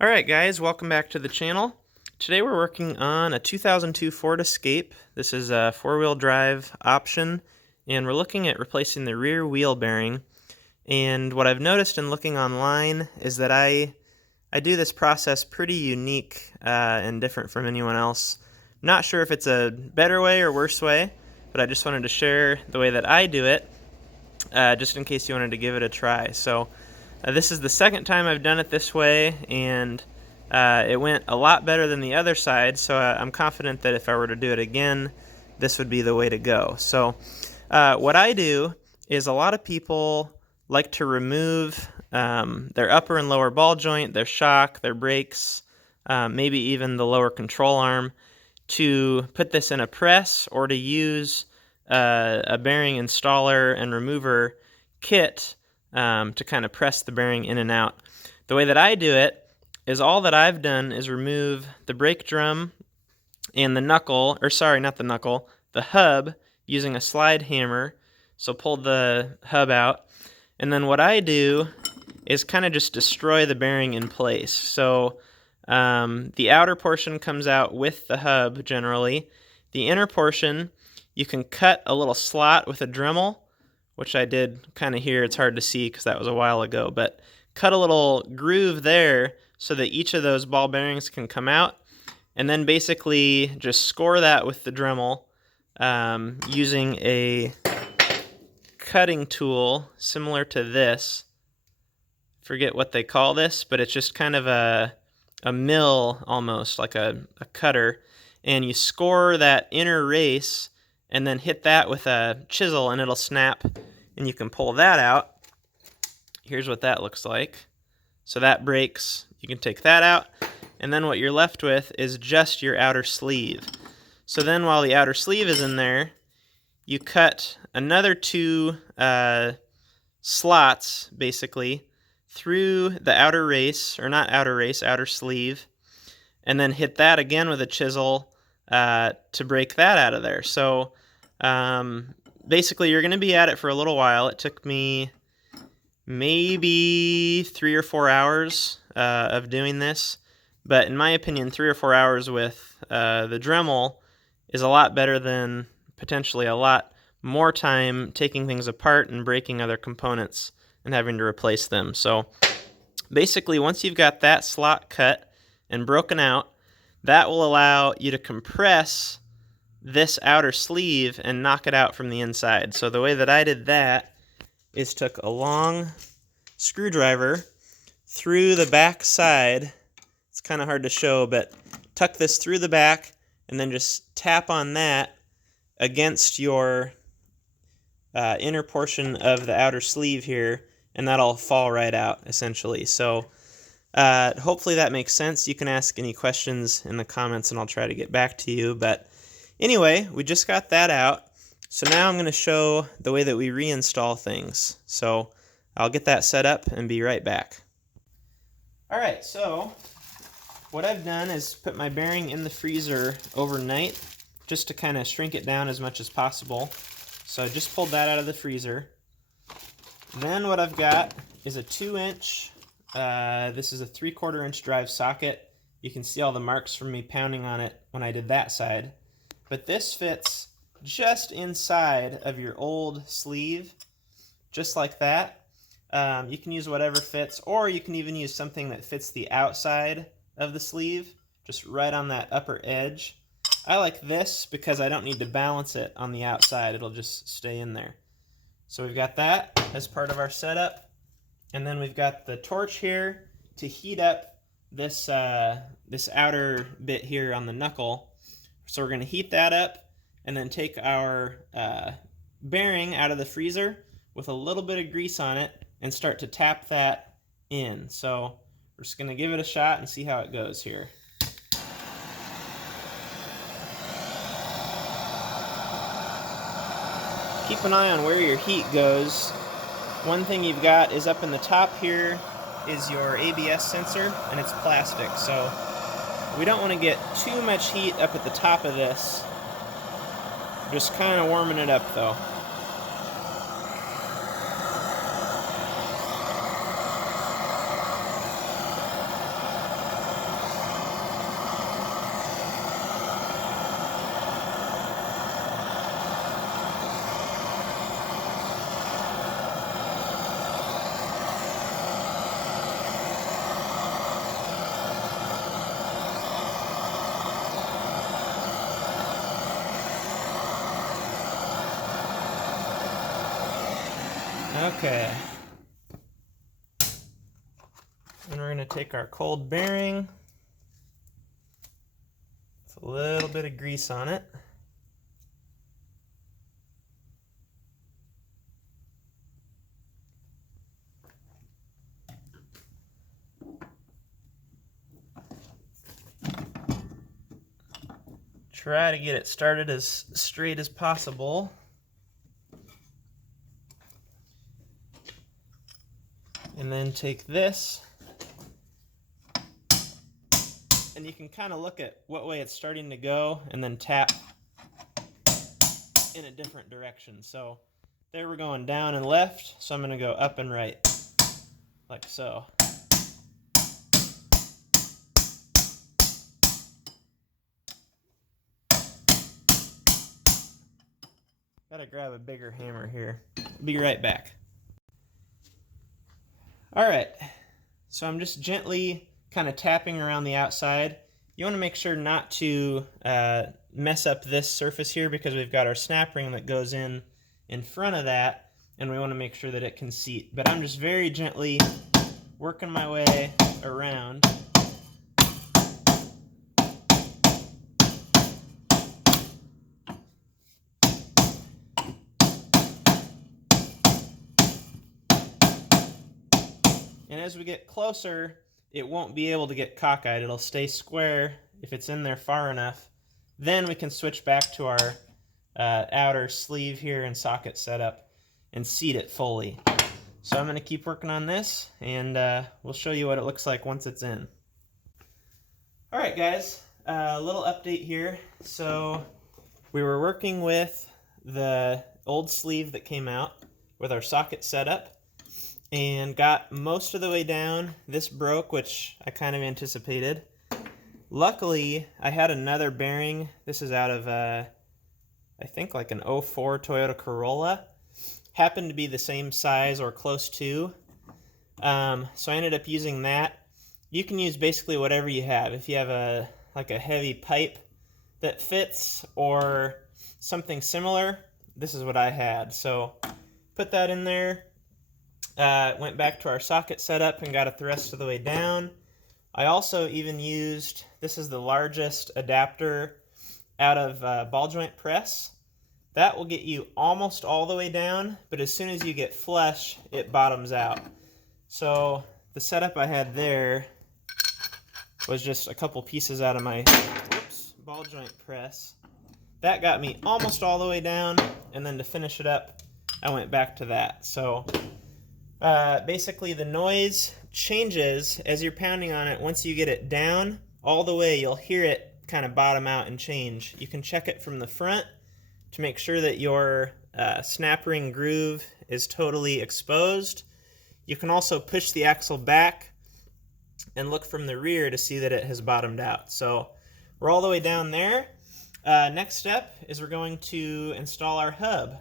Alright guys, welcome back to the channel. Today we're working on a 2002 Ford Escape. This is a four-wheel drive option, and we're looking at replacing the rear wheel bearing. And what I've noticed in looking online is that I do this process pretty unique and different from anyone else. I'm not sure if it's a better way or worse way, but I just wanted to share the way that I do it, just in case you wanted to give it a try. So this is the second time I've done it this way, and it went a lot better than the other side, so I'm confident that if I were to do it again, this would be the way to go. So what I do is a lot of people like to remove their upper and lower ball joint, their shock, their brakes, maybe even the lower control arm, to put this in a press or to use a bearing installer and remover kit to kind of press the bearing in and out. The way that I do it is all that I've done is remove the brake drum and the knuckle, or sorry, not the knuckle, the hub, using a slide hammer. So pull the hub out, and then what I do is kind of just destroy the bearing in place. So the outer portion comes out with the hub generally. The inner portion, you can cut a little slot with a Dremel, which I did kind of here. It's hard to see because that was a while ago, but cut a little groove there so that each of those ball bearings can come out, and then basically just score that with the Dremel using a cutting tool similar to this. Forget what they call this, but it's just kind of a mill, almost like a cutter, and you score that inner race and then hit that with a chisel and it'll snap, and you can pull that out. Here's what that looks like. So that breaks, you can take that out, and then what you're left with is just your outer sleeve. So then while the outer sleeve is in there, you cut another two slots, basically, through the outer race, or not outer race, outer sleeve, and then hit that again with a chisel to break that out of there. So basically you're going to be at it for a little while. It took me maybe 3 or 4 hours of doing this, but in my opinion 3 or 4 hours with the Dremel is a lot better than potentially a lot more time taking things apart and breaking other components and having to replace them. So basically once you've got that slot cut and broken out, that will allow you to compress this outer sleeve and knock it out from the inside. So the way that I did that is took a long screwdriver through the back side. It's kind of hard to show, but tuck this through the back and then just tap on that against your inner portion of the outer sleeve here, and that'll fall right out essentially. So hopefully that makes sense. You can ask any questions in the comments and I'll try to get back to you. But anyway, we just got that out. So now I'm going to show the way that we reinstall things. So I'll get that set up and be right back. Alright, so what I've done is put my bearing in the freezer overnight just to kind of shrink it down as much as possible. So I just pulled that out of the freezer. Then what I've got is a 2-inch, this is a 3/4 inch drive socket. You can see all the marks from me pounding on it when I did that side. But this fits just inside of your old sleeve, just like that. You can use whatever fits, or you can even use something that fits the outside of the sleeve, just right on that upper edge. I like this because I don't need to balance it on the outside. It'll just stay in there. So we've got that as part of our setup, and then we've got the torch here to heat up this this outer bit here on the knuckle. So we're going to heat that up and then take our bearing out of the freezer with a little bit of grease on it and start to tap that in. So we're just going to give it a shot and see how it goes here. Keep an eye on where your heat goes. One thing you've got is up in the top here is your ABS sensor, and it's plastic, so we don't want to get too much heat up at the top of this. Just kind of warming it up though. Okay. And we're going to take our cold bearing. With a little bit of grease on it. Try to get it started as straight as possible. And then take this, and you can kind of look at what way it's starting to go and then tap in a different direction. So there we're going down and left, so I'm going to go up and right, like so. Gotta grab a bigger hammer here. Be right back. Alright, so I'm just gently kind of tapping around the outside. You want to make sure not to mess up this surface here because we've got our snap ring that goes in front of that, and we want to make sure that it can seat. But I'm just very gently working my way around. And as we get closer, it won't be able to get cockeyed. It'll stay square if it's in there far enough. Then we can switch back to our outer sleeve here and socket setup and seat it fully. So I'm going to keep working on this, and we'll show you what it looks like once it's in. Alright guys, a little update here. So we were working with the old sleeve that came out with our socket setup, and got most of the way down. This broke, which I kind of anticipated. Luckily, I had another bearing. This is out of, I think like an 04 Toyota Corolla. Happened to be the same size or close to. So I ended up using that. You can use basically whatever you have. If you have like a heavy pipe that fits or something similar, this is what I had. So put that in there. Went back to our socket setup and got it the rest of the way down. I also even used, this is the largest adapter out of ball joint press. That will get you almost all the way down, but as soon as you get flush, it bottoms out. So the setup I had there was just a couple pieces out of my ball joint press. That got me almost all the way down, and then to finish it up, I went back to that. So basically the noise changes as you're pounding on it. Once you get it down all the way, you'll hear it kind of bottom out and change. You can check it from the front to make sure that your snap ring groove is totally exposed. You can also push the axle back and look from the rear to see that it has bottomed out. So we're all the way down there. Next step is we're going to install our hub.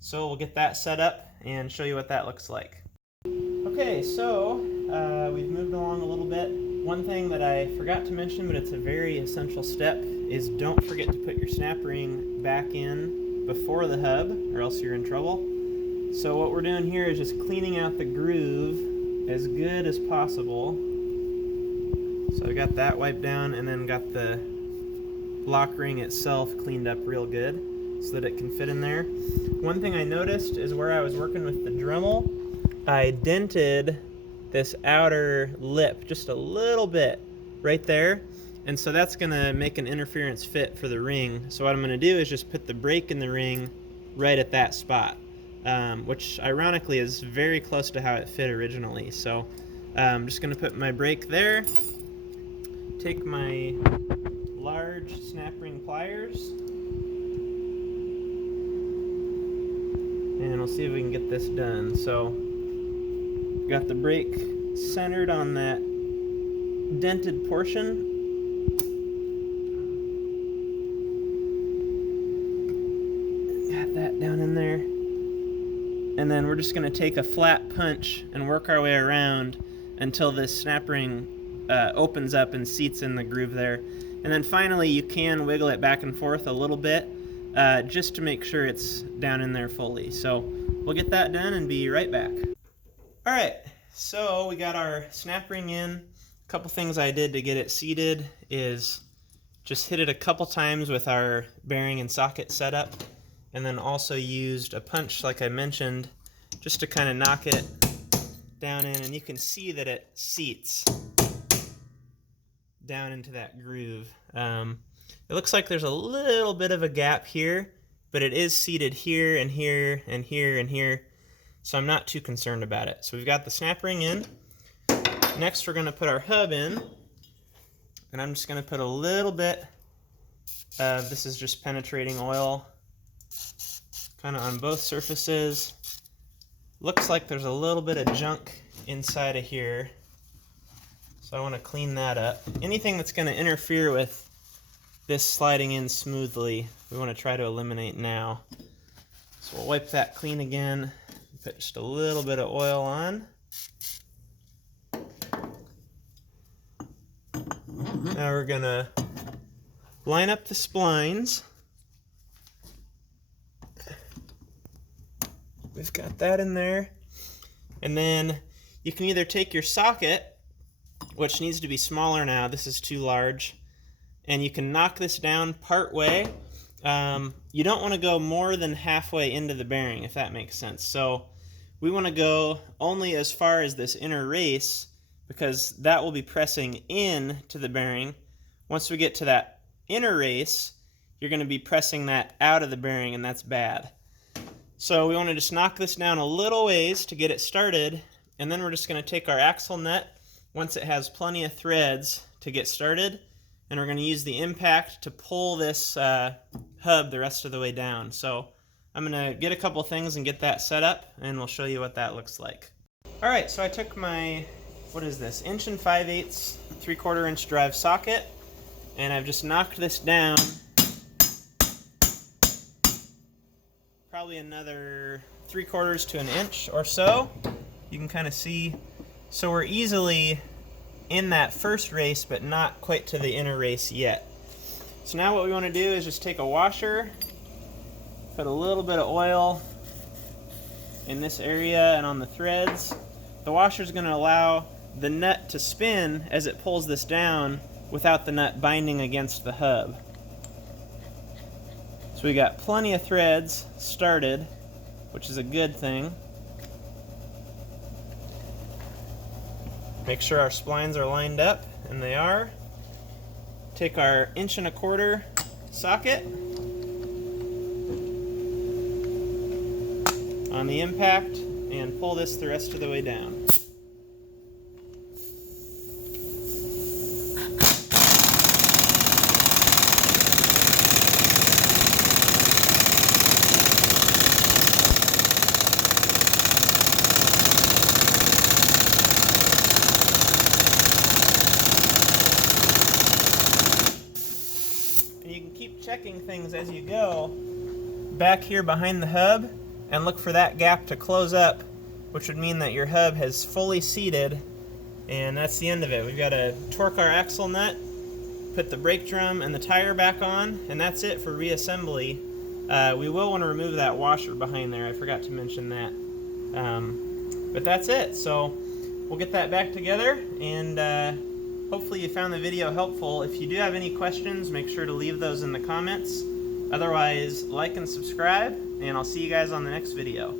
So we'll get that set up and show you what that looks like. Okay, so we've moved along a little bit. One thing that I forgot to mention, but it's a very essential step, is don't forget to put your snap ring back in before the hub, or else you're in trouble. So what we're doing here is just cleaning out the groove as good as possible. So I got that wiped down, and then got the lock ring itself cleaned up real good so that it can fit in there. One thing I noticed is where I was working with the Dremel, I dented this outer lip just a little bit right there, and so that's going to make an interference fit for the ring. So what I'm going to do is just put the brake in the ring right at that spot, which ironically is very close to how it fit originally. So I'm just going to put my brake there, take my large snap ring pliers, and we'll see if we can get this done. So got the brake centered on that dented portion. Got that down in there. And then we're just going to take a flat punch and work our way around until this snap ring opens up and seats in the groove there. And then finally you can wiggle it back and forth a little bit, just to make sure it's down in there fully. So we'll get that done and be right back. All right, so we got our snap ring in. A couple things I did to get it seated is just hit it a couple times with our bearing and socket setup, and then also used a punch like I mentioned just to kind of knock it down in, and you can see that it seats down into that groove. It looks like there's a little bit of a gap here, but it is seated here and here and here and here, so I'm not too concerned about it. So we've got the snap ring in. Next we're going to put our hub in, and I'm just going to put a little bit of, this is just penetrating oil, kind of on both surfaces. Looks like there's a little bit of junk inside of here, so I want to clean that up. Anything that's going to interfere with this sliding in smoothly, we want to try to eliminate now. So we'll wipe that clean again, put just a little bit of oil on. Now we're going to line up the splines. We've got that in there. And then you can either take your socket, which needs to be smaller now, this is too large, and you can knock this down part way. You don't want to go more than halfway into the bearing, if that makes sense. So we want to go only as far as this inner race, because that will be pressing in to the bearing. Once we get to that inner race, you're going to be pressing that out of the bearing, and that's bad. So we want to just knock this down a little ways to get it started, and then we're just going to take our axle nut once it has plenty of threads to get started, and we're going to use the impact to pull this hub the rest of the way down. So I'm going to get a couple things and get that set up, and we'll show you what that looks like. Alright, so I took my, what is this, 1 5/8", 3/4 inch drive socket, and I've just knocked this down probably another 3/4 to an inch or so. You can kind of see, so we're easily in that first race, but not quite to the inner race yet. So now what we want to do is just take a washer, put a little bit of oil in this area and on the threads. The washer is going to allow the nut to spin as it pulls this down without the nut binding against the hub. So we got plenty of threads started, which is a good thing. Make sure our splines are lined up, and they are. Take our 1 1/4" socket on the impact and pull this the rest of the way down. Checking things as you go back here behind the hub, and look for that gap to close up, which would mean that your hub has fully seated, and that's the end of it. We've got to torque our axle nut, put the brake drum and the tire back on, and that's it for reassembly. We will want to remove that washer behind there. I forgot to mention that. But that's it. So we'll get that back together, and hopefully you found the video helpful. If you do have any questions, make sure to leave those in the comments. Otherwise, like and subscribe, and I'll see you guys on the next video.